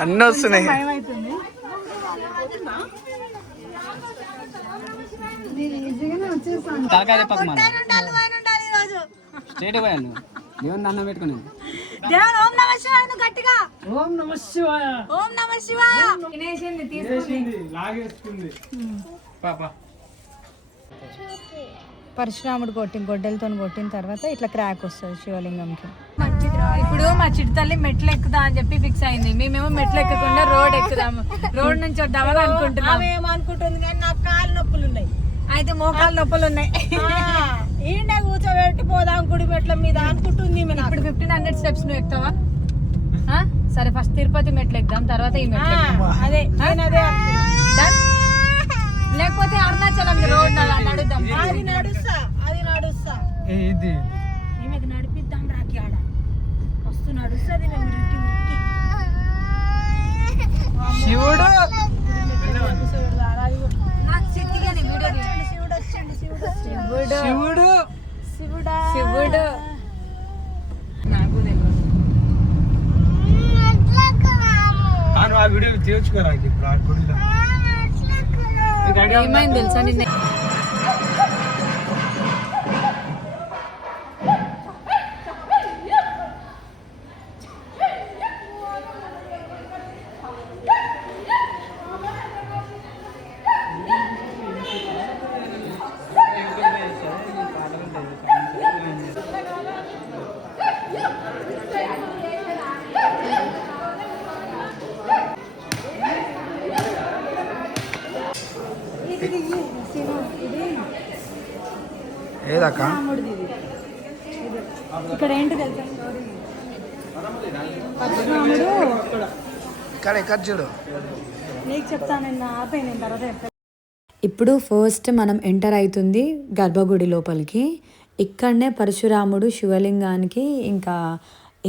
అన్నీ వస్తున్నాయి. దేవుని దండం పెట్టుకుని ఓం నమ శివాయ గట్టిగా ఓం నమ శివాయ ఓం నమ శివాయ లాగేసుకుంది పాప. పరశురాముడు గొడ్డలతో కొట్టిన తర్వాత ఇట్లా క్రాక్ వస్తుంది శివలింగంకి. ఇప్పుడు మా చిట్టి తల్లి మెట్లు ఎక్కుదా అని చెప్పి ఫిక్స్ అయింది. మేమేమో మెట్లు ఎక్కకుండా రోడ్ ఎక్కుదాము, రోడ్ నుంచి వద్దామని అనుకుంటున్నాం. ఏమనుకుంటుంది కానీ నాకు కాళ్ళు నొప్పులు ఉన్నాయి, అయితే మోకాలు నొప్పులు ఉన్నాయి. ఈయన కూర్చోబెట్టి పోదాం గుడి మెట్ల మీద అనుకుంటుంది. ఇప్పుడు 1500 స్టెప్స్ నువ్వు ఎక్కుతావా? సరే ఫస్ట్ తిరుపతి మెట్లు ఎక్కుదాం, తర్వాత ఈ మెట్లు అదే లేకపోతే అరుణాచలం రోడ్ నడుద్దాం. అది నడుస్తా ఈమెకు నడిపిద్దాం రాకి ఆడ మస్తు నడుస్తుంది. శివుడు శివుడు శివుడు నాకు ఆ వీడియో తీర్చుకోరా. ఏమైంది తెలుసా నిన్న ఏదక్క ఇక్కడ ఏంటి తెలుసా పరశురాముడు ఇక్కడ చూడు నీకు చెప్తాను, నేను ఆపే నేను తర్వాత చెప్తాను. ఇప్పుడు ఫస్ట్ మనం ఎంటర్ అవుతుంది గర్భగుడి లోపలికి. ఇక్కడనే పరశురాముడు శివలింగానికి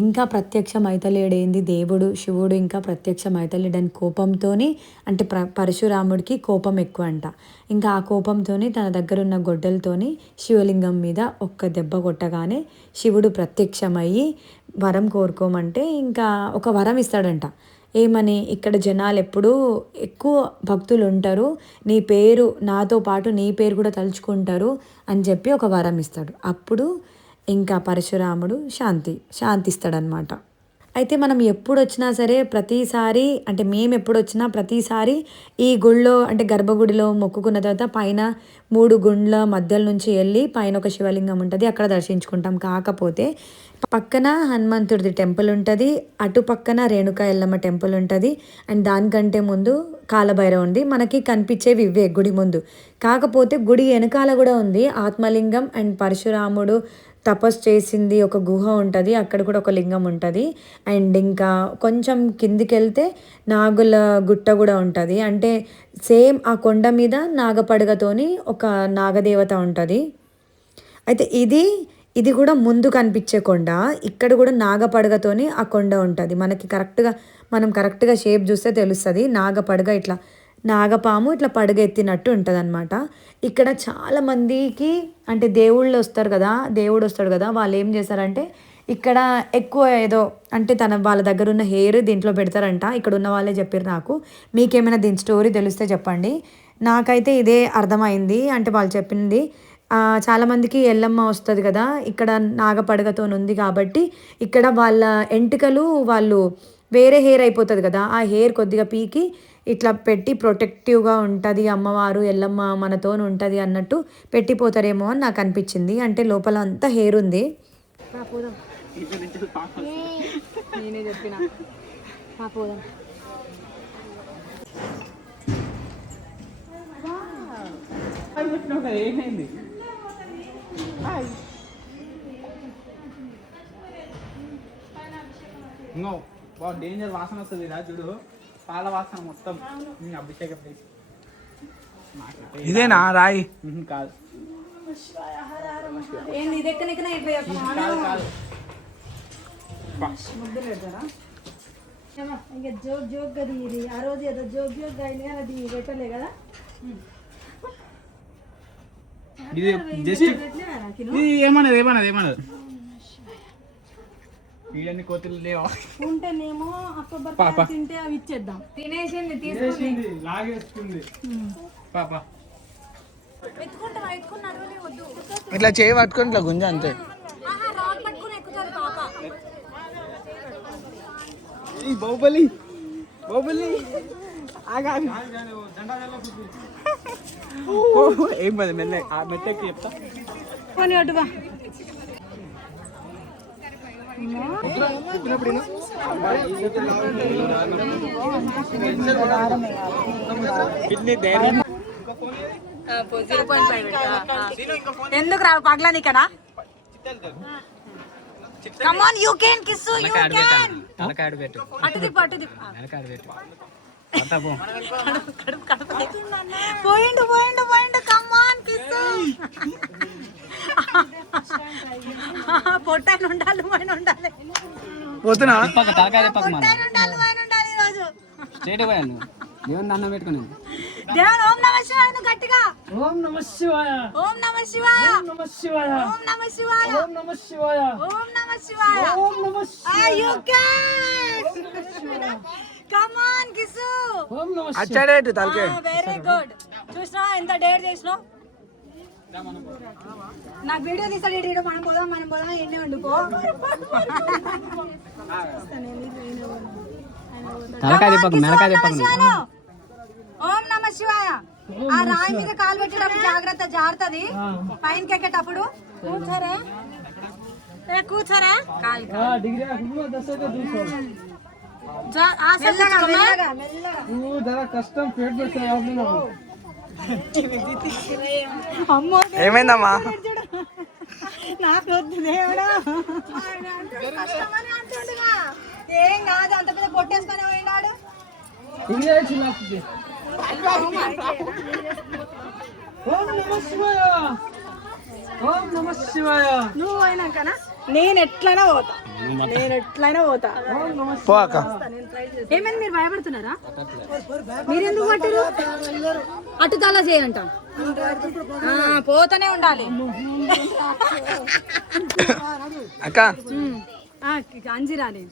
ఇంకా ప్రత్యక్షం అయితలేడేంది దేవుడు శివుడు ఇంకా ప్రత్యక్షం అయితలేడని కోపంతోని, అంటే పరశురాముడికి కోపం ఎక్కువ అంట. ఇంకా ఆ కోపంతోని తన దగ్గర ఉన్న గొడ్డలతోని శివలింగం మీద ఒక్క దెబ్బ కొట్టగానే శివుడు ప్రత్యక్షమయ్యి వరం కోరుకోమంటే ఇంకా ఒక వరం ఇస్తాడంట. ఏమని, ఇక్కడ జనాలు ఎప్పుడూ ఎక్కువ భక్తులు ఉంటారు, నీ పేరు నాతో పాటు నీ పేరు కూడా తలుచుకుంటారు అని చెప్పి ఒక వరం ఇస్తాడు. అప్పుడు ఇంకా పరశురాముడు శాంతిస్తాడనమాట. అయితే మనం ఎప్పుడు వచ్చినా సరే ప్రతిసారి, అంటే మేము ఎప్పుడు వచ్చినా ప్రతిసారి ఈ గుళ్ళో అంటే గర్భగుడిలో మొక్కుకున్న తర్వాత పైన 3 గుండ్ల మధ్యల నుంచి వెళ్ళి పైన ఒక శివలింగం ఉంటుంది, అక్కడ దర్శించుకుంటాం. కాకపోతే పక్కన హనుమంతుడిది టెంపుల్ ఉంటుంది, అటు పక్కన రేణుకా ఎల్లమ్మ టెంపుల్ ఉంటుంది, అండ్ దానికంటే ముందు కాలభైరవుంది. మనకి కనిపించేవి ఇవే గుడి ముందు. కాకపోతే గుడి వెనకాల కూడా ఉంది ఆత్మలింగం అండ్ పరశురాముడు తపస్సు చేసింది ఒక గుహ ఉంటుంది, అక్కడ కూడా ఒక లింగం ఉంటుంది. అండ్ ఇంకా కొంచెం కిందికి వెళ్తే నాగుల గుట్ట కూడా ఉంటుంది. అంటే సేమ్ ఆ కొండ మీద నాగపడగతోని ఒక నాగదేవత ఉంటుంది. అయితే ఇది కూడా ముందు కనిపించే కొండ, ఇక్కడ కూడా నాగపడగతోని ఆ కొండ ఉంటుంది. మనం కరెక్ట్గా షేప్ చూస్తే తెలుస్తుంది. నాగపడగ ఇట్లా నాగపాము ఇట్లా పడగ ఎత్తినట్టు ఉంటుంది అనమాట. ఇక్కడ చాలామందికి అంటే దేవుడు వస్తాడు కదా, వాళ్ళు ఏం చేస్తారంటే ఇక్కడ ఎక్కువ ఏదో అంటే వాళ్ళ దగ్గర ఉన్న హెయిర్ దీంట్లో పెడతారంట. ఇక్కడ ఉన్న వాళ్ళే చెప్పారు నాకు. మీకేమైనా దీని స్టోరీ తెలిస్తే చెప్పండి. నాకైతే ఇదే అర్థమైంది. అంటే వాళ్ళు చెప్పింది చాలామందికి ఎల్లమ్మ వస్తుంది కదా, ఇక్కడ నాగపడగతో ఉంది కాబట్టి ఇక్కడ వాళ్ళ ఎంటుకలు వాళ్ళు వేరే హెయిర్ అయిపోతుంది కదా, ఆ హెయిర్ కొద్దిగా పీకి ఇట్లా పెట్టి ప్రొటెక్టివ్గా ఉంటుంది అమ్మవారు ఎల్లమ్మ మనతో ఉంటుంది అన్నట్టు పెట్టిపోతారేమో అని నాకు అనిపించింది. అంటే లోపల అంతా హెయిర్ ఉంది. నేనే చెప్పిన పోదాం. ఏమైంది? డేంజర్ వాసన వస్తుంది చూడు, పాల వాసన మొత్తం. అభిషేక ప్లేస్ ఇదేనా రాయి? కాదు, జోక్ జోక్ గది ఇది ఆ రోజు ఏదో జోక్ జోక్ అయింది అది పెట్టలే కదా. ఇది జస్ట్ ఏమన్నది వీడన్ని కోతులు లేవా ఉంటేనేమో కొబ్బరికాయ తింటే అవి ఇచ్చేద్దాం. తినేసింది చేసింది లాగేస్తుంది పాప. ఇట్లా చేయి పట్టుకొని ఇట్లా గుంజ అంతే. బాహుబలి బాహుబలి ఏం పది మెల్ల ఆ మెత్తకి చెప్తా. కొని అటుగా ఎందుకు రా పగలా నీకనా? Come on, you can kiss, you can. Talakadu పెట్టు అటు తిప్పు, అటు తిప్పు. తలకాడు పెట్టు అంతా పో. పోయిండు పోయిండు పోయిండు. Come on, kiss. పొట్టాను ఉండాలి, పైన ఉండాలి. పోతున్నా పక్క తలకాయ పక్క మన పొట్టాను ఉండాలి, పైన ఉండాలి ఈరోజు. స్ట్రేట్ పోయాను దేవుని దండం పెట్టుకుని. దేవుడు ఓం నమః శివాయ ను గట్టిగా. ఓం నమః శివాయ ఓం నమః శివాయ. ఓం నమః శివాయ ఓం నమః శివాయ. ఓం నమః శివాయ ఓం నమః శివాయ. ఓం నమః శివాయ. You can. Come on, కిసు. ఓం నమః శివాయ. అచ్చాడేటు తలకే. Very good. చూసినా ఎంత డేర్ చేసినావు. నాకు వీడియో తీసాడు, మనం పోదాం ఎన్ని వండుకో. తలకాయ తిప్పకు మెలకాయ తిప్పకు. ఓం నమః శివాయ. ఆ రాయి మీద కాలు పెట్టేటప్పుడు జాగ్రత్త, జారుతుంది పైనకి ఎక్కేటప్పుడు. కూర్చోరా కూర్చోరా. కాలు కష్టం అమ్మో ఏమైందమ్మా? నాకు వద్దు దేవుడా. కష్టమని అంటుండగా ఏం కాదు, అంత పెద్ద పొట్టేసుకొని పోయినాడు. నువ్వు అయినాకనా నేను ఎట్లయినా పోతా. పో అక్క. ఏమైనా మీరు భయపడుతున్నారా? మీరెందుకు పట్టారు? అటు తల చేయంట. పోతూనే ఉండాలి అక్క. అంజిరాని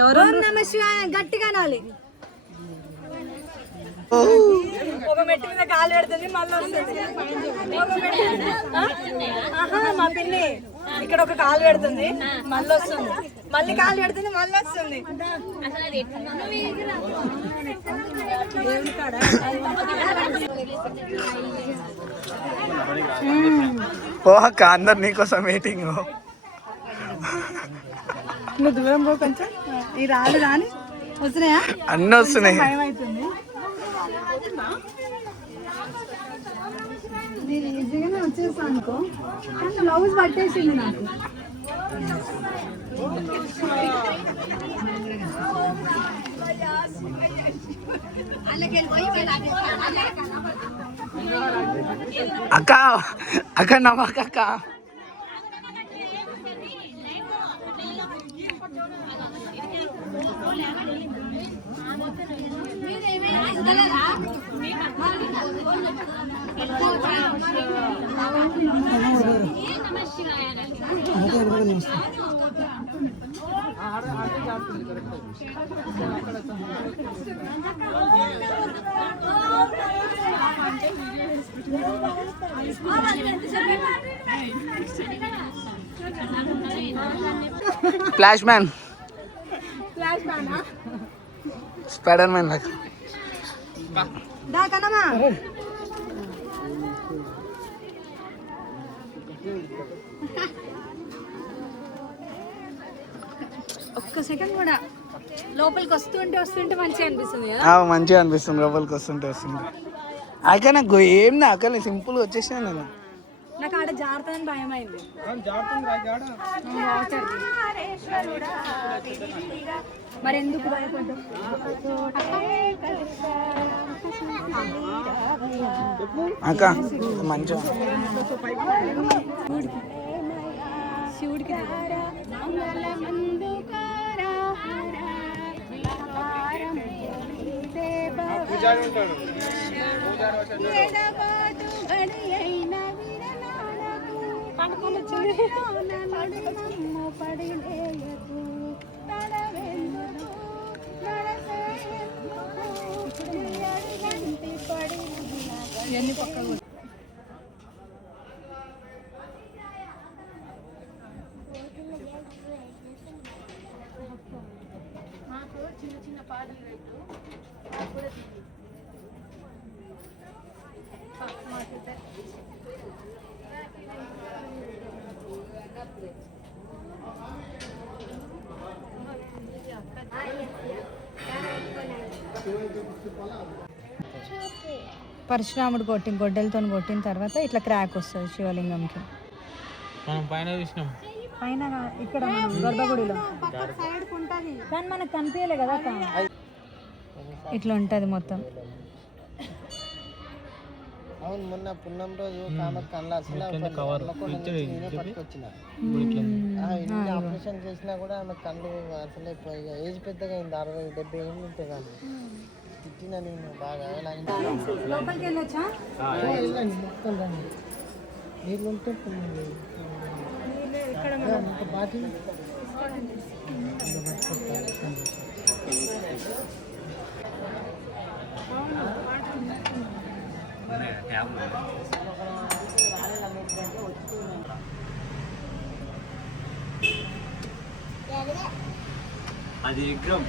ఎవరో నమ శివాయ గట్టిగా నాలి. ఒక మెట్టు మీద కాలు పెడుతుంది, మళ్ళీ వస్తుంది. మా పిన్ని ఇక్కడ ఒక కాలు పెడుతుంది, మళ్ళీ వస్తుంది. మళ్ళీ కాలు పెడుతుంది, మళ్ళీ వస్తుంది. పో అక్క, అందరు నీకోసం వెయిటింగ్. నువ్వు దూరం పో కొంచెం. ఈ రాళ్ళు రాని వస్తున్నాయా? అన్నీ వస్తున్నాయి. భయం అవుతుంది. నేను ఈజీగానే వచ్చేస్తాను అనుకో, కానీ బ్లౌజ్ పట్టేసింది నాకు. అక్క అక్క నమ్మక అక్క. ఫ్లాష్ మ్యాన్, స్పైడర్ మ్యాన్ లాగా. ఒక్క సెకండ్ కూడా లోపలికి వస్తుంటే మంచిగా అనిపిస్తుంది కదా. మంచిగా అనిపిస్తుంది లోపలికి వస్తుంటే. అక్క నాకు ఏం నా అక్క సింపుల్గా వచ్చేసాను నేను. నాకు ఆడ జాగ్రత్తని భయం అయింది. మరి ఎందుకు భయపడ్డావు? అక్క మంచిగా శివుడికి ఇవన్నీ పక్కకు మాకు చిన్న చిన్న పాటలు పెట్టు పరశురాముడు గొడ్డలతో కొట్టిన తర్వాత ఇట్లా క్రాక్ వస్తుంది శివలింగంకి. మనం పైన చూసినాం, పైన ఇక్కడ గర్భగుడిలో కానీ మనకు కనిపించలే కదా అక్క. ఇట్లా ఉంటుంది మొత్తం. అవును, మొన్న పున్నం రోజు కామత్ కళ్ళ అసలు ఆపరేషన్ చేసినా కూడా ఆమె కళ్ళు అసలే ఏజ్ పెద్దగా అయింది, 60-70 ఏళ్ళు ఉంటాయి. కానీ తిట్టిన నేను బాగా లోపలికి వెళ్ళొచ్చా? వెళ్ళండి, మొత్తం రండి. నీళ్ళు ఉంటే బాటి అది విగ్రహం.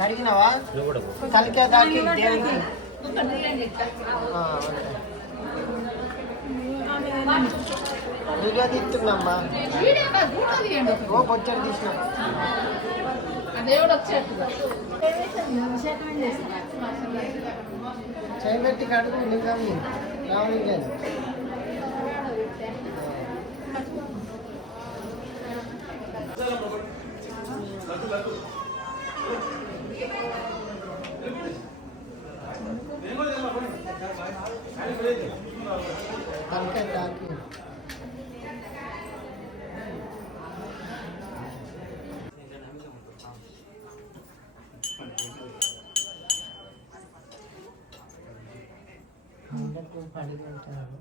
కడిగినావా? కలికే దాకి దేవునికి వీడియో తీస్తున్నామ్మా. ఓ పొచ్చడి తీసినా చేయబెట్టి కడుగు లింగం రావలింగం. పడిగి ఉంటారు.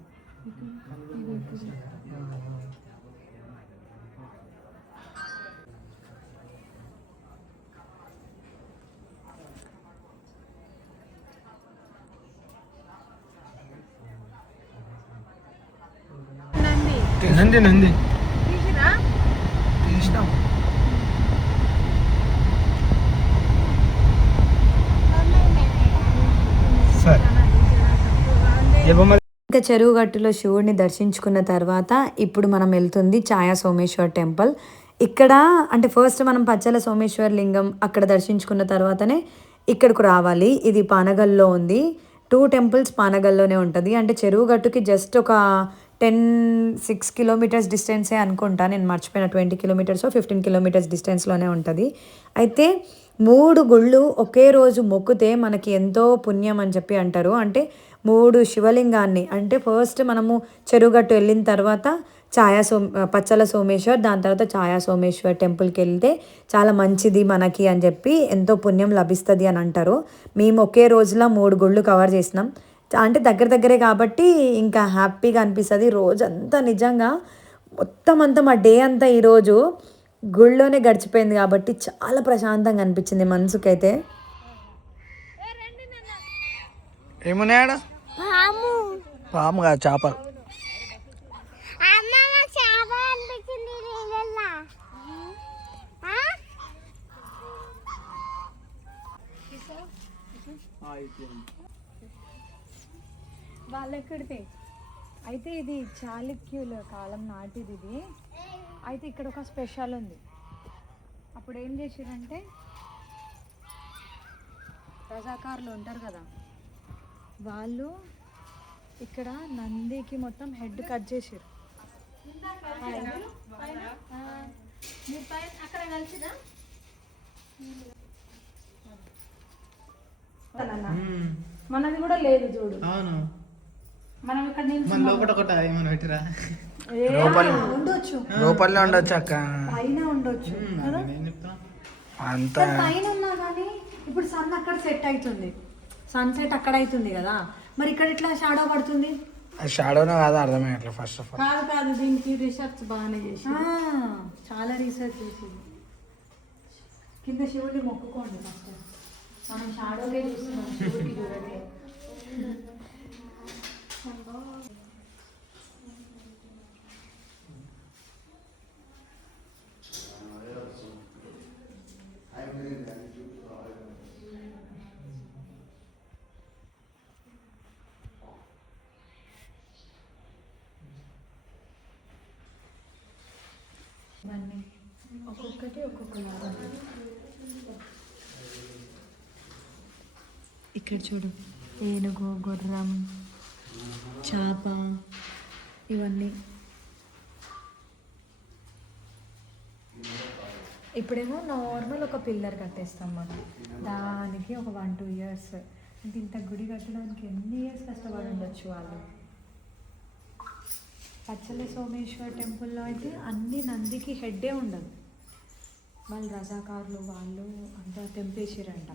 నంది నంది తీసిరా? తీసినాం. సరే ఇంకా చెరువు గట్టులో శివుడిని దర్శించుకున్న తర్వాత ఇప్పుడు మనం వెళ్తుంది ఛాయా సోమేశ్వర్ టెంపుల్. ఇక్కడ అంటే ఫస్ట్ మనం పచ్చల సోమేశ్వర్ లింగం అక్కడ దర్శించుకున్న తర్వాతనే ఇక్కడికి రావాలి. ఇది పానగల్లో ఉంది. 2 టెంపుల్స్ పానగల్లోనే ఉంటుంది. అంటే చెరువు గట్టుకి జస్ట్ ఒక 6 కిలోమీటర్స్ డిస్టెన్సే అనుకుంటా, నేను మర్చిపోయిన 20 కిలోమీటర్స్ 15 కిలోమీటర్స్ డిస్టెన్స్లోనే ఉంటుంది. అయితే 3 గుళ్ళు ఒకే రోజు మొక్కితే మనకి ఎంతో పుణ్యం అని చెప్పి అంటారు. అంటే 3 శివలింగాన్ని అంటే ఫస్ట్ మనము చెరువుగట్టు వెళ్ళిన తర్వాత పచ్చల సోమేశ్వర్, దాని తర్వాత ఛాయా సోమేశ్వర్ టెంపుల్కి వెళ్తే చాలా మంచిది మనకి అని చెప్పి ఎంతో పుణ్యం లభిస్తుంది అని అంటారు. మేము ఒకే రోజులో 3 గుళ్ళు కవర్ చేసినాం. అంటే దగ్గరే కాబట్టి ఇంకా హ్యాపీగా అనిపిస్తుంది. రోజంతా నిజంగా మొత్తం అంతా మా డే అంతా ఈరోజు గుళ్ళోనే గడిచిపోయింది కాబట్టి చాలా ప్రశాంతంగా అనిపించింది మనసుకైతే. ఏమున్నాయాడ? పాము కాదు, చేపలు. వాళ్ళెక్కడితే అయితే ఇది చాళుక్యుల కాలం నాటిది ఇది. అయితే ఇక్కడ ఒక స్పెషల్ ఉంది. అప్పుడు ఏం చేసిరంటే రజాకారులు ఉంటారు కదా, వాళ్ళు ఇక్కడ నందికి మొత్తం హెడ్ కట్ చేసారు. మనది కూడా లేదు చూడు. అవును, మనం ఇక్కడ మన లోపల ఒకటి ఏమైనా పెట్టిరా? ఉండొచ్చు, లోపలనే ఉండొచ్చు అక్క, పైన ఉండొచ్చు అంత పైన ఉన్నా కానీ ఇప్పుడు సన్ అక్కడ సెట్ అవుతుంది. సన్సెట్ అక్కడ అవుతుంది కదా, మరి ఇక్కడ ఎట్లా షాడో పడుతుంది? అది షాడోనే కాదు అర్థమయ్యట్లేదు ఫస్ట్ ఆఫ్ ఆల్. కాదు కాదు, దీనికి రీసెర్చ్ బాగానే చేసి చాలా రీసెర్చ్ చేసింది. కింద శివుడిని మొక్కుకోండి ఫస్ట్. మనం షాడోకే చూస్తున్నాం, శివుడికి చూడలే. ఇవన్నీ ఒక్కొక్కటి ఒక్కొక్కలాగా. ఇక్కడ చూడు, ఏనుగు, గుర్రం, చేప, ఇవన్నీ. ఇప్పుడేమో నార్మల్ ఒక పిల్లర్ కట్టేస్తాం మనం, దానికి ఒక 1-2 years. అంటే ఇంత గుడి కట్టడానికి ఎన్ని ఇయర్స్ కష్టపడి ఉండొచ్చు వాళ్ళు. పచ్చల సోమేశ్వర్ టెంపుల్లో అయితే అన్ని నందికి హెడ్డే ఉండదు, వాళ్ళు రజాకారులు వాళ్ళు అంతా తెంపేసిరంట.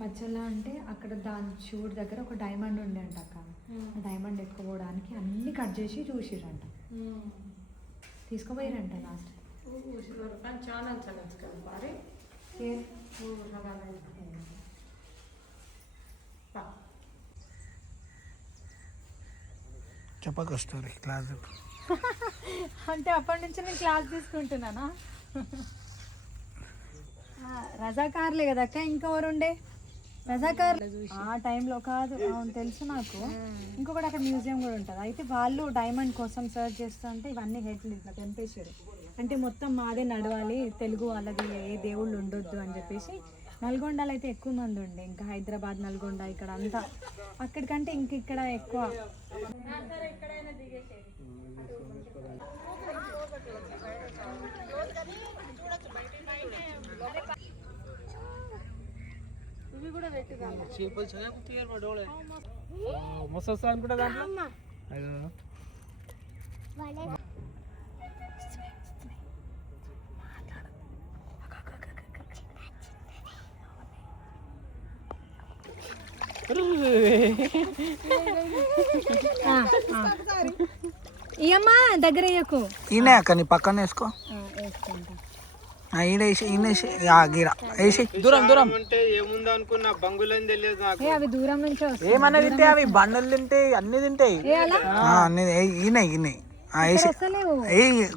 పచ్చల అంటే అక్కడ దాని శివుడి దగ్గర ఒక డైమండ్ ఉండే అంట అక్క, ఆ డైమండ్ ఎత్తుకోవడానికి అన్ని కట్ చేసి చూసిరంట, తీసుకుపోయారంట లాస్ట్. చాలా భారీ చెప్పక స్టోరీ క్లాస్. అంటే అప్పటి నుంచి నేను క్లాస్ తీసుకుంటున్నానా? రజాకార్లే కదా అక్క, ఇంకెవరుండే రజాకార్లు ఆ టైంలో కాదు. అవును తెలుసు నాకు. ఇంకొకటి అక్కడ మ్యూజియం కూడా ఉంటుంది. అయితే వాళ్ళు డైమండ్ కోసం సర్చ్ చేస్తూ ఉంటే ఇవన్నీ హెడ్లు ఇట్లా తెంపేశారు. అంటే మొత్తం మాదే నడవాలి, తెలుగు వాళ్ళది ఏ దేవుళ్ళు ఉండొద్దు అని చెప్పేసి. నల్గొండలో అయితే ఎక్కువ మంది ఉండే, ఇంకా హైదరాబాద్, నల్గొండ ఇక్కడ అంతా. అక్కడికంటే ఇంక ఇక్కడ ఎక్కువ. ఇవి కూడా పెట్టుగా మస్తు వస్తా అనుకుంటా దాంట్లో. ఇయమ్మా దగ్గర అయ్యకు ఈయనే అక్క, నీ పక్కన వేసుకో. దూరం దూరం అంటే ఏముంది అనుకున్నా, బంగులని తెలియదు నాకు. అవి దూరం నుంచి ఏమన్నా తింటాయి, అవి బండలు తింటాయి, అన్ని తింటాయి.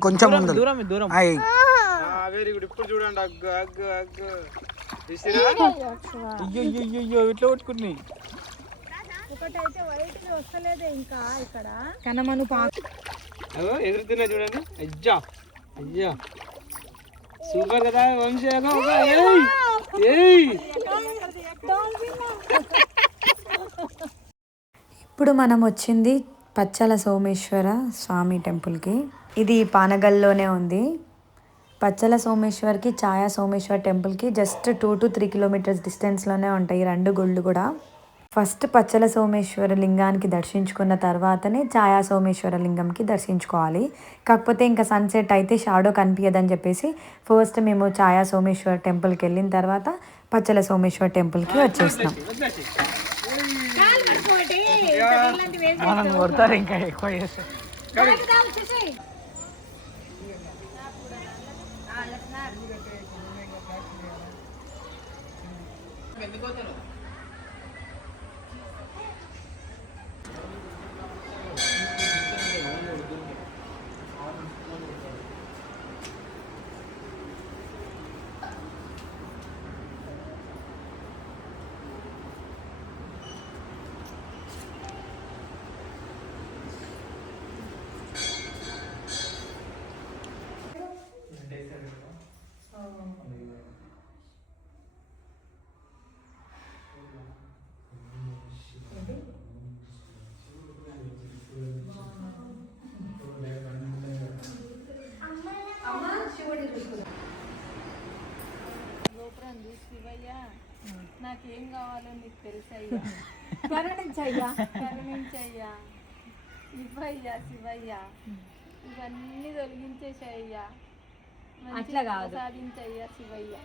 కొంచెం ముందు దూరం దూరం. Very good. ఇప్పుడు చూడండి, అగ్గు అగ్గు అగ్గు. అయ్యో ఇట్లా కొట్టుకున్నాయి. ఒకటైతే వైట్ వస్తలేదే ఇంకా ఇక్కడ. కనమను ఎదురుతున్నా చూడండి. అయ్యా అయ్యా సూపర్ కదా వంశీ. ఇప్పుడు మనం వచ్చింది పచ్చల సోమేశ్వర స్వామి టెంపుల్కి. ఇది పానగల్లోనే ఉంది. పచ్చల సోమేశ్వర్కి ఛాయా సోమేశ్వర్ టెంపుల్కి జస్ట్ 2 to 3 kilometers డిస్టెన్స్లోనే ఉంటాయి రెండు గుళ్ళు కూడా. ఫస్ట్ పచ్చల సోమేశ్వర లింగానికి దర్శించుకున్న తర్వాతనే ఛాయా సోమేశ్వర లింగంకి దర్శించుకోవాలి. కాకపోతే ఇంకా సన్సెట్ అయితే షాడో కనిపించదని చెప్పేసి ఫస్ట్ మేము ఛాయా సోమేశ్వర్ టెంపుల్కి వెళ్ళిన తర్వాత పచ్చల సోమేశ్వర్ టెంపుల్కి వచ్చేసినాం. కొడతారు ఇంకా ఎక్కువ చేస్తే. నాకేం కావాలో నీకు తెలుసయ్యా. కరుణించయ్యా, కరుణించయ్యా. ఇవ్వయ్యా శివయ్య, ఇవన్నీ తొలగించేసయ్యా. అట్లా కాదు, సాధించయ్యా శివయ్య.